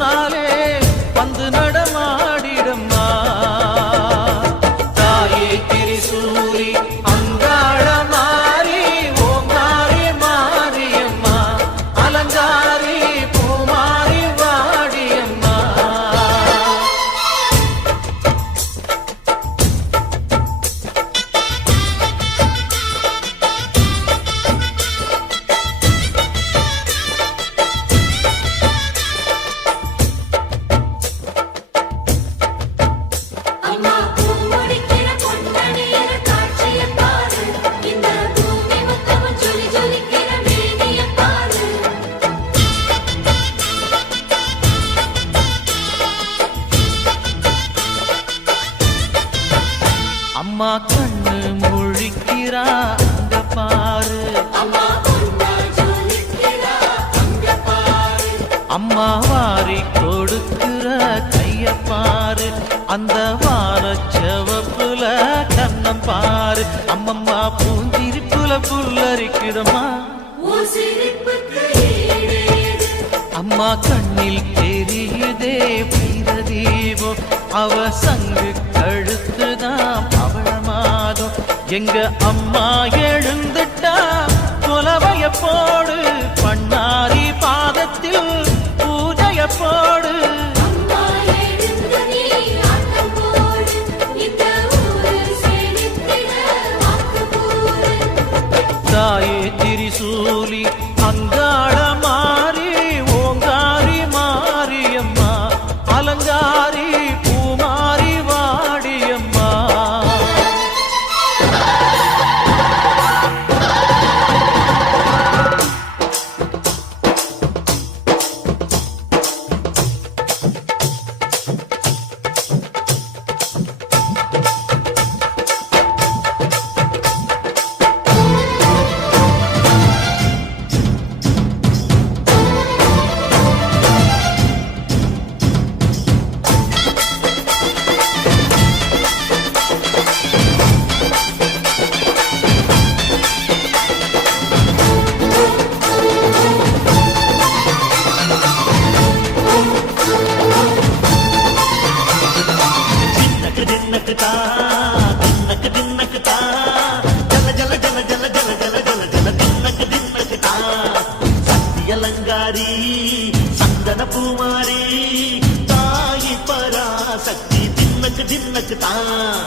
முன்னாலே வந்து நடமாடிடம்மா தாயே திரிசூலி அங்காள மாறி ஓங்காரி மாரியம்மா அலங்காரி பூமாரி வாடியம்மா அம்மா கண்ணு முழிக்கிறா அங்க பாரு அம்மா வாரி கொடுக்கிற கைய பாரு அந்த வானச்சவப்புல கண்ணம் பாரு அம்மம்மா பூஞ்சிரிப்புல புல்லரிக்குதம்மா அம்மா கண்ணில் தெரியுதே வீரதீபம் அவ சங்கு கழுத்துதான் பவளமாதம் எங்க அம்மா எழுந்துட்டா கொலவைய போடு பண்ணாரி பாதத்தில் பூஜைய போடு தாயே திரிசூலி அங்காள மாறி ஓங்காரி மாரியம்மா அலங்காரி பூமாரி வாடியம்மா அலங்காரி சந்தன பூமாரி தாயி பராசக்தி தின்னக்கு தின்னக்கு தான்